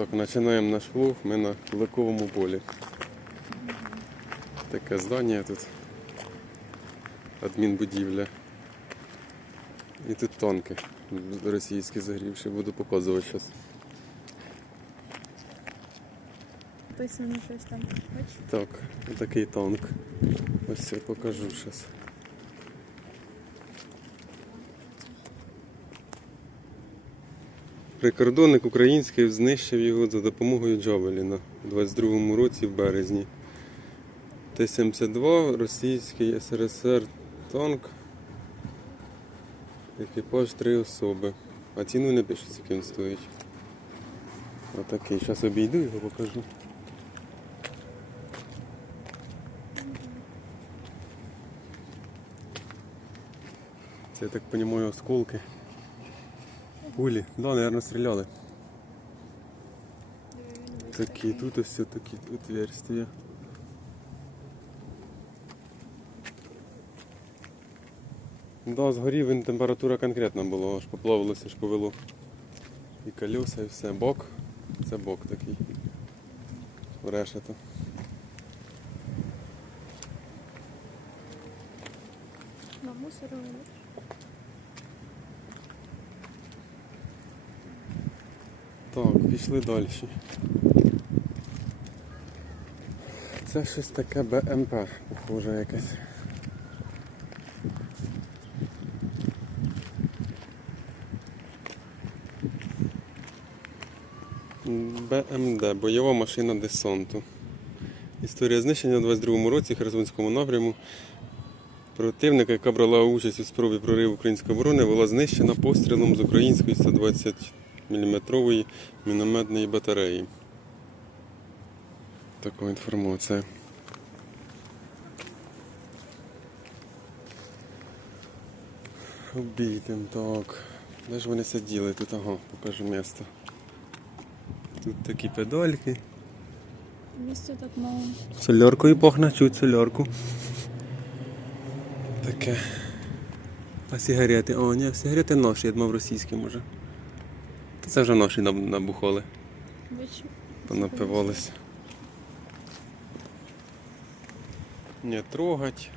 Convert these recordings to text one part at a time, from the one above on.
Так, починаємо наш влог. Ми на Куликовому полі. Таке здання тут. Адмінбудівля. І тут танки російські загрівші. Буду показувати зараз. Написано щось там. Так, такий танк. Ось це покажу зараз. Прикордонник український знищив його за допомогою Джавеліна у 22-му році в березні. Т-72, російський СРСР танк. Екіпаж три особи. А ціну не пишуть, скільки стоїть. Отакий. Зараз обійду його покажу. Це, я так розумію, осколки. Пулі. Да, наверное, стріляли. Такі, тут ось такі отверстия. Да, згорів він температура конкретна була, аж поплавилося, аж повело. І колеса, і все. Бок. Це бок такий. В решето. На мусору. Так, пішли далі. Це щось таке БМП, похоже якесь. БМД, бойова машина десанту. Історія знищення у 22-му році в Херсонському напряму. Противника, яка брала участь у спробі прориву української оборони, була знищена пострілом з української 120 мм мінометної батареї. Така інформація. Обійдем, так. Де ж вони сиділи? Тут ага, покажу місто. Тут такі педальки. Місце так мало. Соляркою пахне, чуть солярку. Таке. А сигарети? О, ні, сигарети наші, я думав російські може. Це вже наші наб- набухали, Бачиш? понапивалися. Не трогать.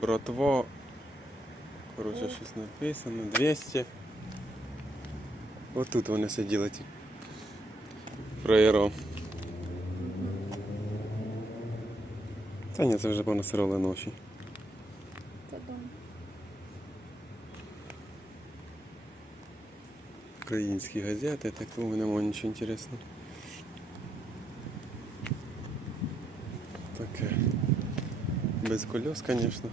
Братва. Коротше, щось написано. 200. Отут вони сиділи ті. Фраєро. Та ні, це вже понасирали ноші. Та да. Українські газети, такого немає нічого інтересного. Таке. Без колес, звісно.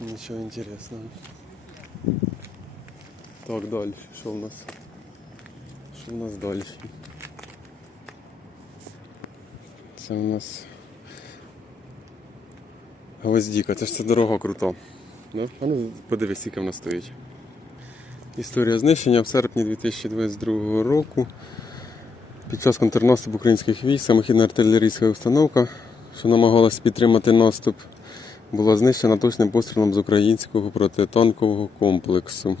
Нічого інтересного. Так, далі. Що в нас? Що в нас далі? Це у нас гвоздіка, це ж це дорога крута. Да? А ну подивись, скільки вона стоїть. Історія знищення в серпні 2022 року. Під час контрнаступу українських військ самохідна артилерійська установка, що намагалась підтримати наступ, була знищена точним пострілом з українського протитанкового комплексу.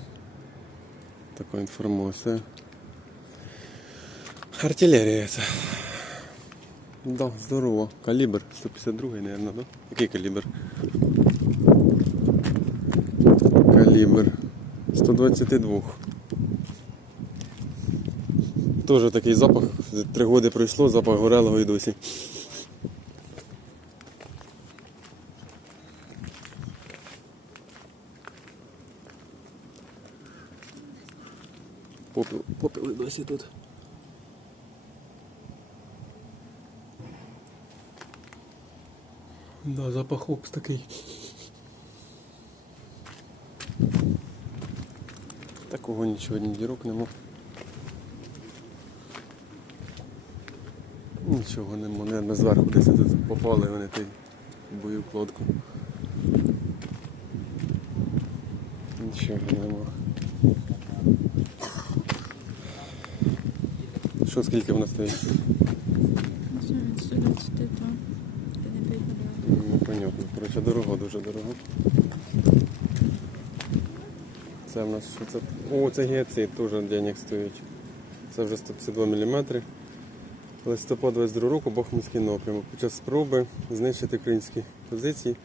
Така інформація. Артилерія це. Да, здорово. Калібр 152, мабуть, да? Який калібр? Калібр 122. Тоже такий запах. Три роки пройшло, запах горелого і досі. Попіл, попіл і досі тут. Да, запах опс такий. Такого нічого, ні дірок нема. Нічого нема, наверное, зверху десь тут попали вони той боєвкладку. Нічого нема. Що скільки вона стоїть? Не знаю, 120 то. 55 Ну, понятно. Коротше, дорога дуже дорога. Це в нас що це? О, це гіацит теж денег стоїть. Це вже 152 мм. Листопад 22 року Бахмутський напрямок. Під час спроби знищити українські позиції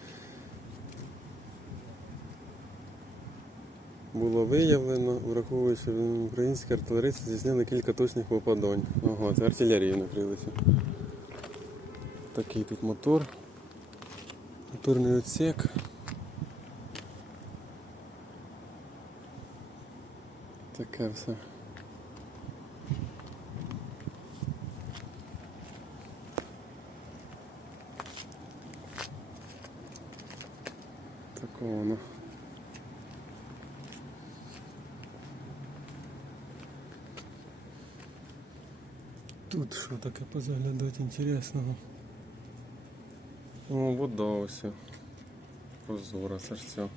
було виявлено, враховуючи, що українські артилеристи здійснили кілька точних попадань. Ага, це артилерією накрилися. Такий тут мотор. Моторний отсек. Таке все. Такого воно. Тут що таке позаглядати інтересного? О, вода ось. Прозора, це ж все.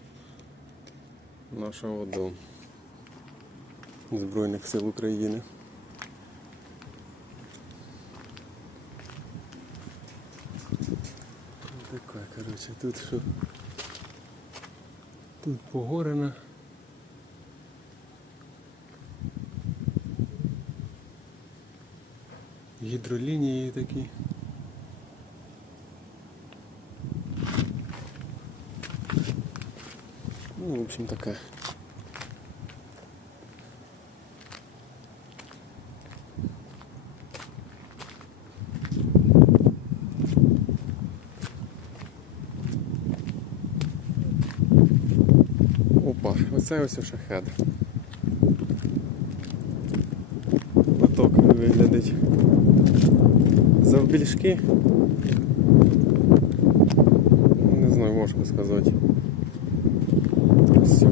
Наша вода. Збройних сил України. Така, коротше, тут що? Тут погорена. Гідролінії такі. Ну, в общем, такая. Оце ось шахет. Лоток виглядить. Завбільшки. Не знаю, важко сказати. Все.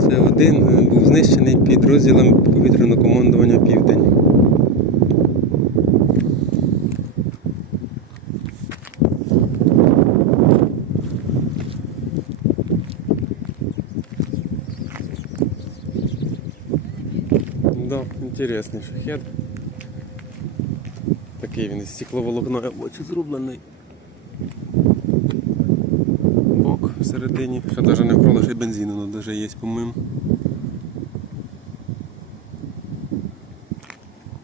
Це один був знищений підрозділом повітряного командування Південь. Да, інтересний шахет. Такий він із стекловолокна я бачу зроблений. Бок всередині. Ще навіть не вкрали, ще й бензину ну, даже є, по-моєму.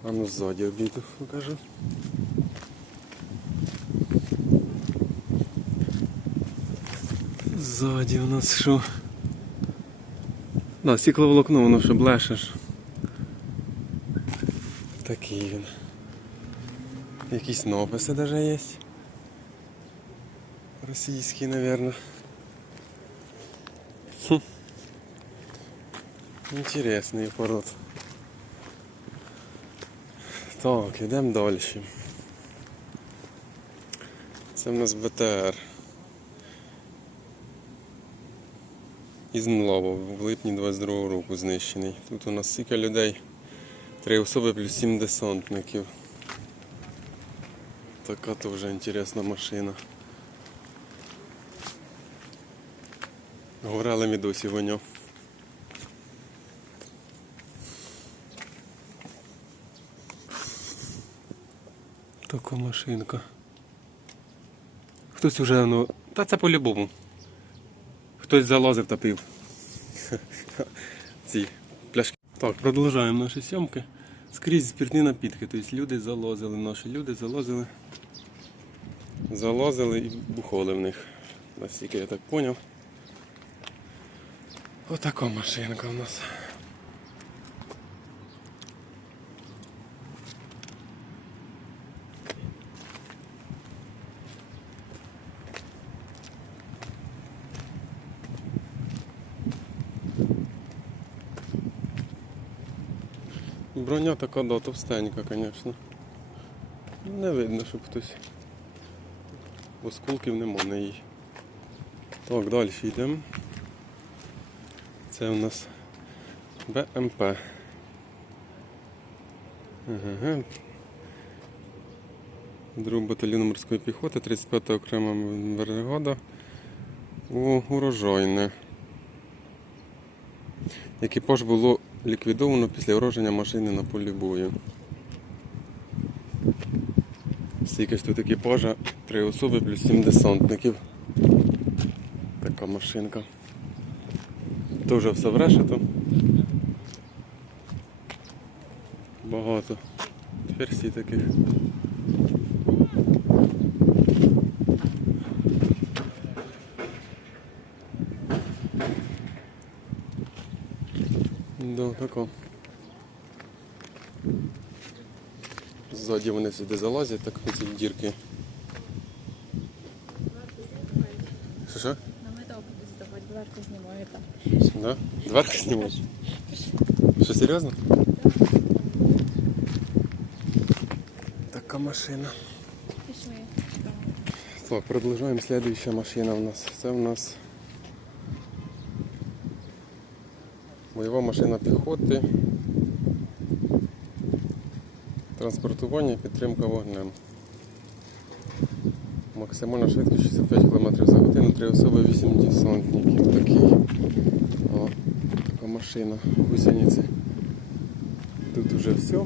А ну ззаді обійду покажу. Ззаді у нас що? Да, стекловолокно, воно ще блешеш. Такий він. Якісь написи даже є. Російські, наверное. Хм. Інтересний апарат. Так, йдемо далі. Це в нас БТР. Із Млава в липні 22 року знищений. Тут у нас стільки людей. Три особи плюс сім десантників. Така то вже інтересна машина. Говорили ми досі воню. Така машинка. Хтось уже, ну. Та це по-любому. Хтось залазив та пив. Ці. Так, продовжуємо наші сьомки. Скрізь спиртні напітки. Тобто люди залозили, наші люди залозили. Залазили і бухали в них. Наскільки я так зрозумів. Отака машинка у нас. Броня така да, товстенька, звісно. Не видно, щоб хтось. Осколків нема на їй. Так, далі йдемо. Це у нас БМП. Ага. Другий батальйон морської піхоти, 35-та окрема бригада. У урожайне. Екіпаж було ліквідовано після враження машини на полі бою. Стільки тут екіпажа, три особи плюс сім десантників. Така машинка. Дуже все врешето. Багато версій таких. Да, тако. Ззаді вони сюди залазять, так ці дірки. Що що? На метал буду здавати, дверку знімаю там. Да? Дверка знімаєш? Що серйозно? Така машина. Пішли. Так, продовжуємо. Слідуюча машина у нас. Це у нас бойова машина піхоти. Транспортування, і підтримка вогнем. Максимальна швидкість 65 км за годину, 3 особи, 8 десантників. Такий. О, така машина. Гусениці. Тут уже все.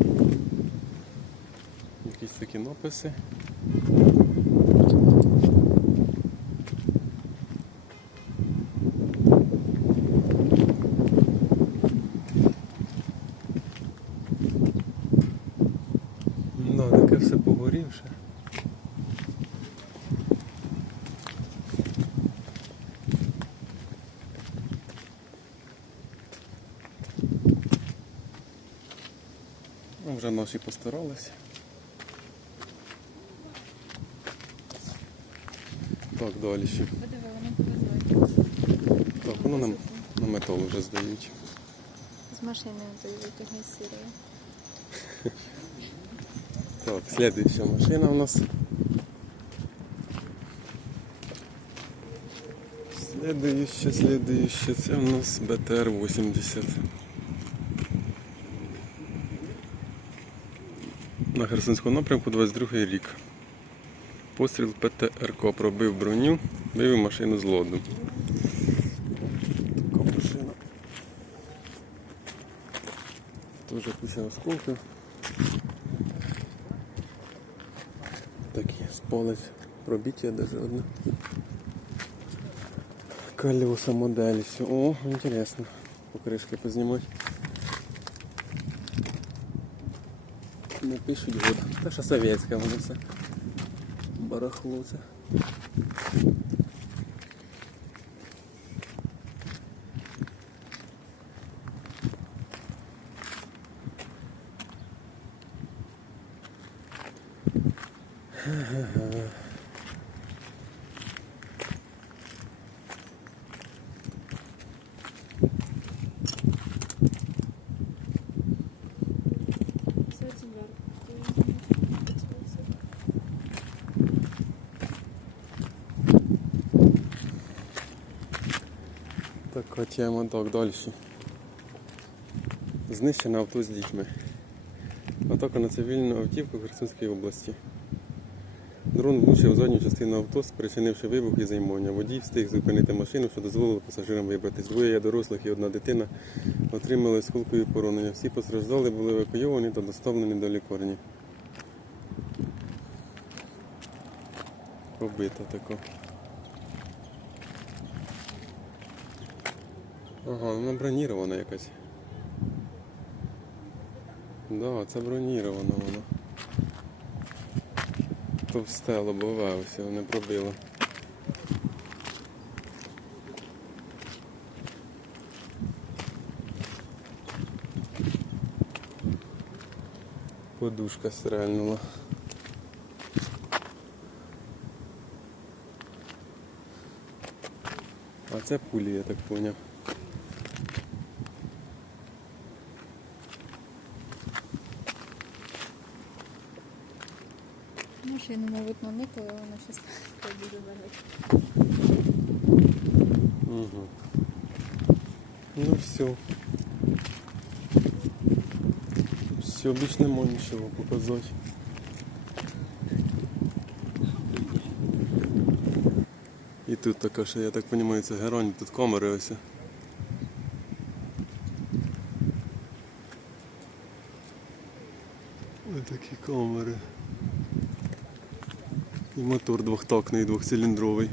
Якісь такі написи. Ну, таке все погорівше. Ну, вже наші постаралися. Так, далі ще. Так, воно нам на метал вже здають. З машини дають якогось сірої. Так, слідуюча машина у нас. Слідуюча, слідуюча, це у нас БТР-80. На Херсонському напрямку 22 рік. Постріл ПТРК пробив броню, вивів машину з лоду. Така машина. Тоже куча осколків. Такі спалить пробиття даже одне. Колеса модель. О, интересно. Покришки познімати. Не пишуть год. Та що совєтське воно все. Барахло це. Все дверку. Тема, так, далі. Знищене авто з дітьми. Атака на цивільну автівку Херсонській області. Дрон влучив задню частину авто, спричинивши вибух і займання. Водій встиг зупинити машину, що дозволило пасажирам вибратись. Двоє дорослих і одна дитина отримали скулкові поранення. Всі постраждали, були евакуйовані та доставлені до лікарні. Побита така. Ага, вона бронірована якась. Да, це бронірована вона. Товсте лобове, ось його не пробило. Подушка стрельнула. А це пулі, я так поняв. Машину, мабуть, наникли, а вона щось буде валити. Угу. Ну все. Все, більш нема нічого показати. І тут така ще, я так розумію, це герань, тут камери ось. Ось такі камери. Мотор двохтакний двохциліндровий.